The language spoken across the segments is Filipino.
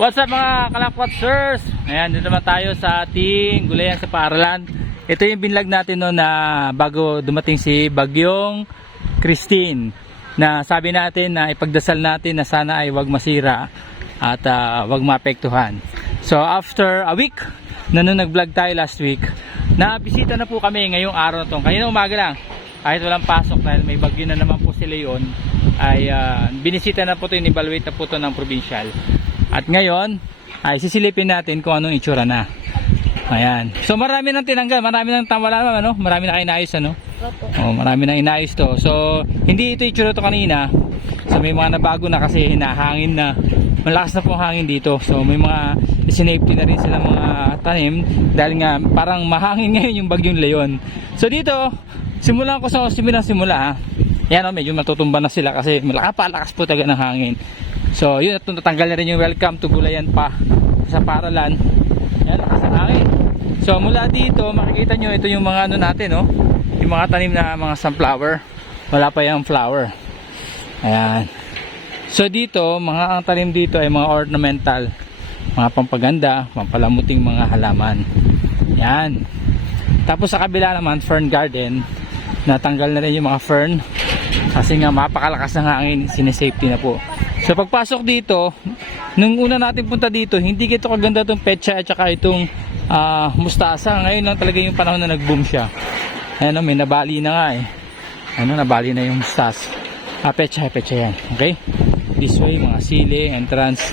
What's up mga kalakwatsers? Ayan, dito naman tayo sa ating gulayan sa paaralan. Ito yung binlog natin noon na bago dumating si Bagyong Christine, na sabi natin na ipagdasal natin na sana ay wag masira at wag maapektuhan. So after a week na nung nag-vlog tayo last week, na-bisita na po kami ngayong araw na to. Kanina umaga lang, kahit walang pasok dahil may bagyo na naman po si Leon, ay binisita na po ito, in-evaluate na po ito ng provincial. At ngayon ay sisilipin natin kung anong itsura na. Ayan. So marami nang tinanggal, marami nang wala, ano? Marami na inayos, ano? Oh, marami nang inayos to. So hindi ito itsura to kanina. So may mga nabago na kasi hinahangin na. Malakas na po hangin dito. So may mga sinafety na rin sila mga tanim dahil nga parang mahangin ngayon yung Bagyong Leon. So dito, simulan ko sa simula. Yan, oh, medyo matutumba na sila kasi malakas po talaga ng hangin. So yun, at natanggal na rin yung welcome to Gulayan pa sa paralan. Yan, lakas ng hangin. So mula dito makikita nyo, ito yung mga ano natin, oh, yung mga tanim na mga sunflower. Wala pa yung flower. Ayan. So dito, mga ang tanim dito ay mga ornamental, mga pampaganda, pampalamuting mga halaman. Yan. Tapos sa kabila naman, fern garden. Natanggal na rin yung mga fern kasi nga mapakalakas ng hangin, sinesafety na po. So pagpasok dito, nung una natin punta dito, hindi gito kaganda itong petsa at saka itong mustasa. Ngayon lang talaga yung panahon na nag-boom siya. Ayan, may nabali na nga eh. Ano, nabali na yung mustasa. Petsa yan. Okay? This way, mga sili, entrance.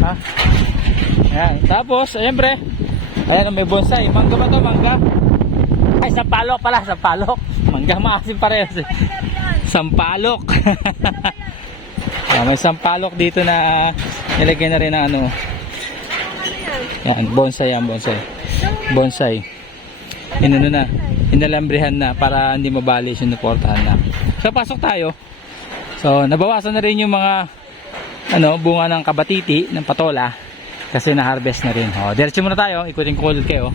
Ha? Ayan. Tapos, siyempre, ayan, may bonsai. Mangga ba ito? Mangga? Ay, sampalok pala. Sampalok. Mangga maasim pareho. Sampalok. May sampalok dito na nilagyan na rin ng ano. Yan, bonsai yan, bonsai. Inano na, inalambrihan na para hindi mabali, sinuportahan na. So pasok tayo. So nabawasan na rin yung mga ano, bunga ng kabatiti, ng patola kasi na-harvest na rin. Oh, diretso muna tayo, ikutin ko ulit kayo.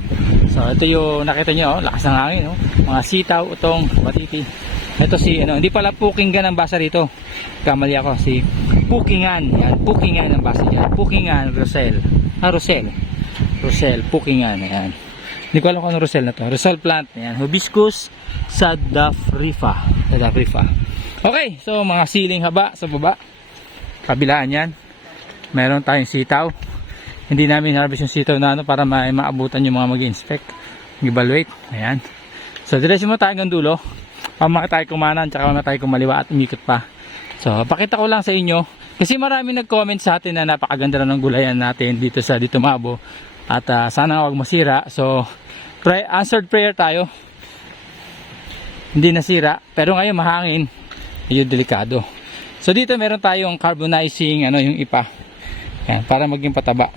So ito yung nakita nyo, lakas ng hangin, oh. Mga sitaw, utong, kabatiti. Ito si ano, hindi pala Pukingan ang basa rito. Kamali ako, si Pukingan. Yan, Pukingan ang basa diyan. Pukingan Rosel. Rosel, Pukingan, ayan. Hindi ko alam kung ano Rosel na to. Rosel plant, ayan. Hibiscus sadafrifa. Okay, so mga siling haba sa baba. Kabilaan yan. Meron tayong sitaw. Hindi namin harvest yung sitaw na ano para maabutan yung mga mag-inspect, mag-evaluate. Ayan. So diretso mo tayo hanggang dulo. Pamaka tayo kumanan, tsaka pamaka tayo kumaliwa at umikot pa. So pakita ko lang sa inyo kasi marami nag-comment sa atin na napakaganda ng gulayan natin dito sa Dito Mabo at sana wag masira. So answered prayer tayo, hindi nasira, pero ngayon mahangin, medyo delikado. So dito meron tayong carbonizing ano, yung ipa. Yan, para maging pataba.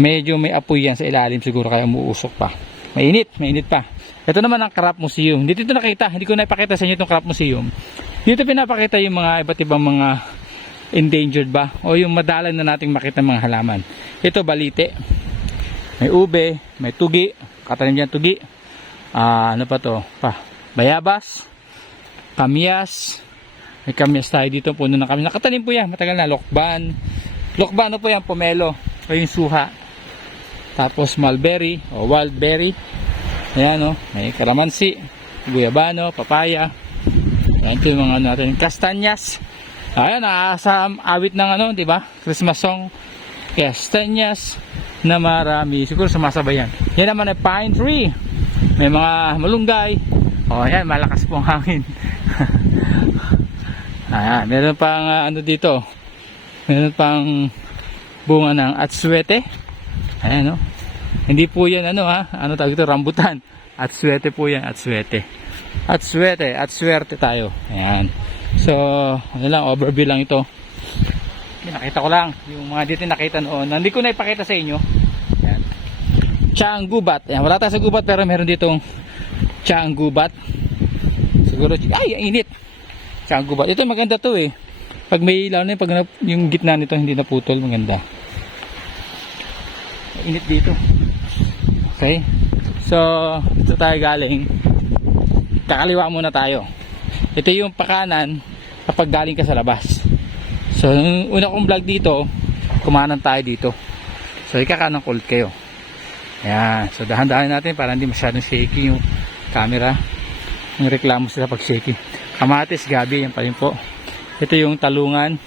Medyo may apoy yan sa ilalim siguro kaya umuusok pa. Mainit pa. Ito naman ang crop museum. Dito ito nakita, hindi ko na ipakita sa inyo itong crop museum. Dito pinapakita yung mga iba't ibang mga endangered ba o yung madalang na nating makita mga halaman. Ito balite. May ube, may tugi, katanim dyan tugi. Ano pa to? Bayabas, kamyas. May kamyas tayo dito, puno ng kamyas. Nakatanim po yan, matagal na. Lokban. Lokban, ano po yan? Pomelo. O yung suha. Tapos mulberry o wild berry. Ayan, o. May kalamansi, guyabano, papaya. Ayan, ito yung mga ano natin. Kastanyas. Ayan, sa awit ng ano, di ba? Christmas song. Kastanyas na marami. Siguro sumasabay yan. Yan naman ay pine tree. May mga malunggay. O, ayan, malakas pong hangin. Ayan, meron pang ano dito. Meron pang bunga ng atsuete. Ayan, o. Hindi po yan ano ha. Ano tawag ito? Rambutan. Atsuete po yan. Atsuete. At swerte tayo. Ayan. So, ano lang, overview lang ito. Nakita ko lang yung mga dito nakita noon. Hindi ko na ipakita sa inyo. Ayan. Tiyaang gubat. Ayan, wala tayo sa gubat pero meron ditong tiyaang gubat. Siguro, ay, init. Tiyaang gubat. Ito maganda to eh. Pag may ilaw na pag yung gitna nito hindi naputol, maganda. Init dito. Okay. So, ito tayo galing. Kakaliwa muna tayo. Ito yung pakanan kapag galing ka sa labas. So yung una kong vlog dito, kumanan tayo dito. So ikakanan ko ulit kayo. Ayan, so dahan-dahan natin para hindi masyadong shaky yung camera. Yung reklamo sila pag shaky. Kamatis, gabi, yan pa rin po. Ito yung talungan,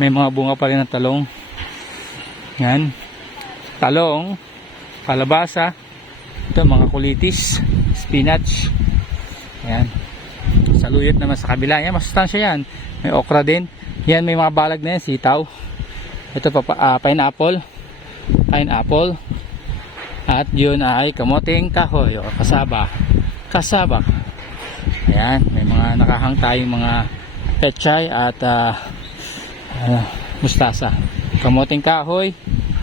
may mga bunga pa rin ng talong. Yan, talong, kalabasa, ito mga kulitis, spinach. Yan, saluyot naman sa kabila. Yan, masustansya yan. May okra din. Yan, may mga balag na yan, sitaw. Ito pa, pineapple. At yun ay kamoting kahoy o kasaba. Ayan, may mga nakahang tayong mga pechay at mustasa. Kamoting kahoy,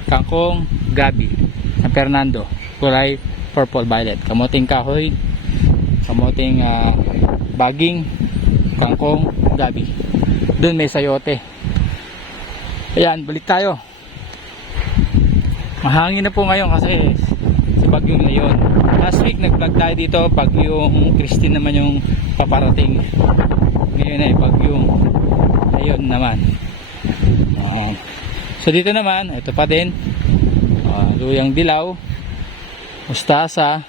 kangkong, gabi. San Fernando, kulay purple violet. Kamoting kahoy, kamoting baging, kangkong, gabi. Doon may sayote. Ayan, balik tayo. Mahangin na po ngayon kasi sa bagyong Leon. Last week nag-vlog tayo dito, bagyong Christine naman yung paparating. Ngayon ay bagyong Leon naman. So dito naman, ito pa din. Luyang dilaw, mustasa,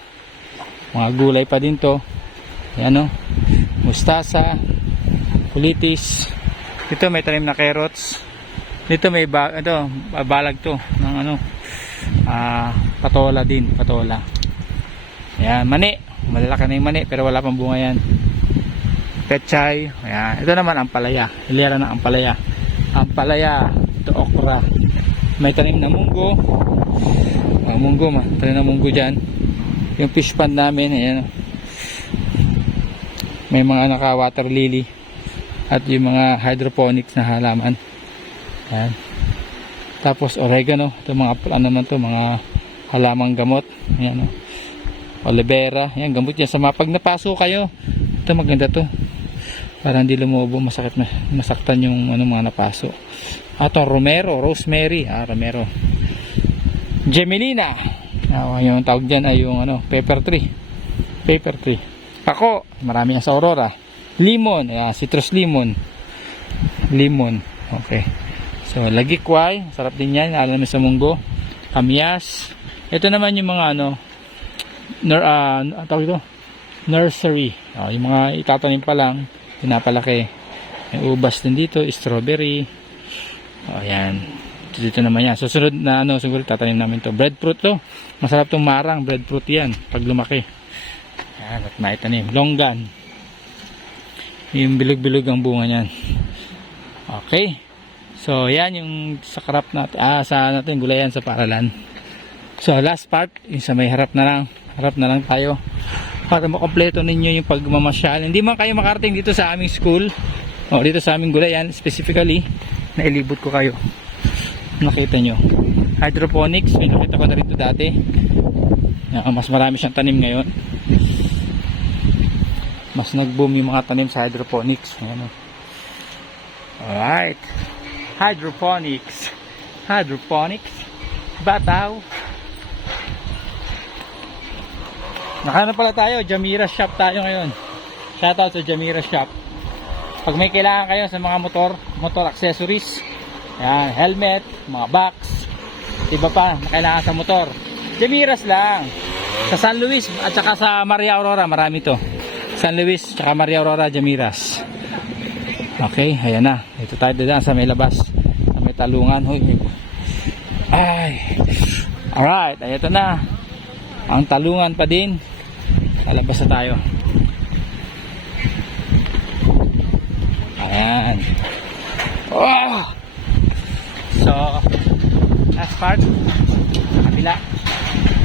mga gulay pa din to. Ayan o, mustasa, kulitis. Dito may tanim na carrots. Dito may balag to ng patola din, patola. Ayan, mani, malalaki na yung mani pero wala pang bunga yan. Pechay. Ayan, ito naman ampalaya, hilera ng ampalaya. Ito okra. May tanim na munggo. Tanim na munggo dyan. Yung fish pond namin, ayan, may mga naka water lily at yung mga hydroponics na halaman. Ayan. Tapos oregano, ito mga mga halamang gamot. Ayan, aloe vera, ayan, gamot yan sa pag napaso kayo. Ito maganda to. Para hindi lumubo, masaktan yung mga napaso. Ato romero, rosemary, romero. Gemelina. Yung tawag diyan ay yung pepper tree. Pako, marami yan sa Aurora. Limon, citrus lemon. Okay. So, lagikway, sarap din yan, alam mo sa munggo. Kamyas. Ito naman yung mga tawag ito? Nursery. Yung mga itatanim pa lang, pinapalaki. May ubas din dito, strawberry. Ayan. Dito naman yan. Susunod na siguro tatanim namin to. Breadfruit to. Masarap tong marang, breadfruit yan pag lumaki. Ayan, at maitanim. Longgan. Yung bilog-bilog ang bunga niyan. Okay. So, yan yung sa crop natin, sa natin gulayan sa paaralan. So, last part, yung sa may harap na lang tayo para makompleto ninyo yung pagmamasyal. Hindi man kayo makarating dito sa aming school o dito sa aming gulayan, specifically, nailibot ko kayo. Nakita nyo. Hydroponics, may nakita ko na rin ito dati. Mas marami siyang tanim ngayon. Mas nag-boom yung mga tanim sa hydroponics. Alright. Hydroponics, bataw. Nakano pala tayo, Jamira Shop tayo ngayon. Shoutout sa Jamira Shop. Pag may kailangan kayo sa mga motor accessories, yan, helmet, mga box, iba pa na kailangan sa motor, Jamiras lang. Sa San Luis at saka sa Maria Aurora, marami to. San Luis at saka Maria Aurora, Jamiras. Okay, ayan na. Ito tayo dyan sa may labas. Sa may talungan. Alright, ito na. Ang talungan pa din. Lalabas na tayo. Ayan. So, last part. Kabila.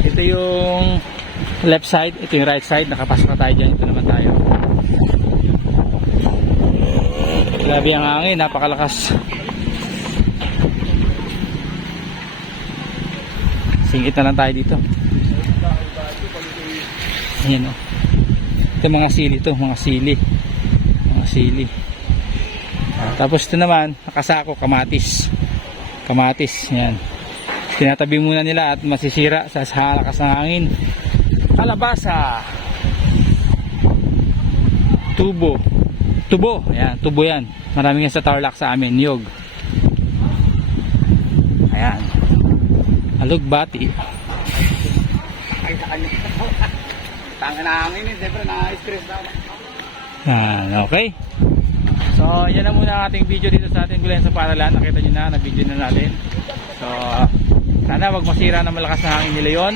Ito yung left side. Ito yung right side. Nakapasok na tayo dyan. Ito naman tayo. Grabe ang hangin, napakalakas. Singit na lang tayo dito. Ayan o. Ito mga sili to, mga sili. Tapos ito naman, nakasako, kamatis. Ayan. Tinatabi muna nila at masisira sa halakas ng hangin. Kalabasa. Tubo. Ayan, tubo yan. Marami yan sa Tarlac sa amin, niyog. Ayan. Alugbati. Ay, sa kanya. Tanga na amin eh. Siyempre, na-stress na ako. Yan, okay. So, yan na muna ang ating video dito sa ating Gulayan sa Paralan. Nakita nyo na, na-video na natin. So, sana wag masira ng malakas na hangin ni Leon.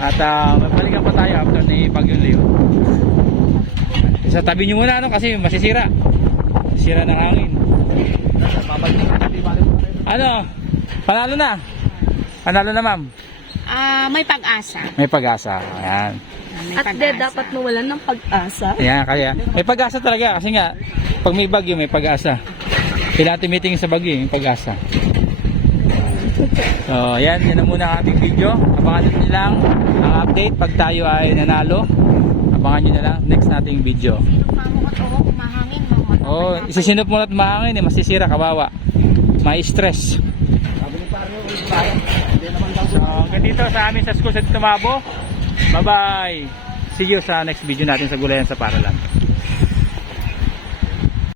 At mabalikan pa tayo after ni Bagyo Leon. Sa tabi nyo muna, ano, kasi masisira. Masisira ng hangin. Ano? Panalo na? Panalo na, ma'am? May pag-asa. May pag-asa. Ayan. May At de, dapat mawalan ng pag-asa. Ayan, kaya. May pag-asa talaga. Kasi nga, pag may bagyo, may pag-asa. Kailangan meeting sa bagyo, may pag-asa. So, yan. Yan na muna ang ating video. Abangan nyo lang ang update pag tayo ay nanalo. Abangan nyo na lang next nating video. Mahangin. Oh, isisinop mo na at mahangin, masisira, kawawa. May stress. So, hanggang dito sa amin sa school sa Tumabo. Bye-bye. See you sa next video natin sa Gulayan sa Paralan.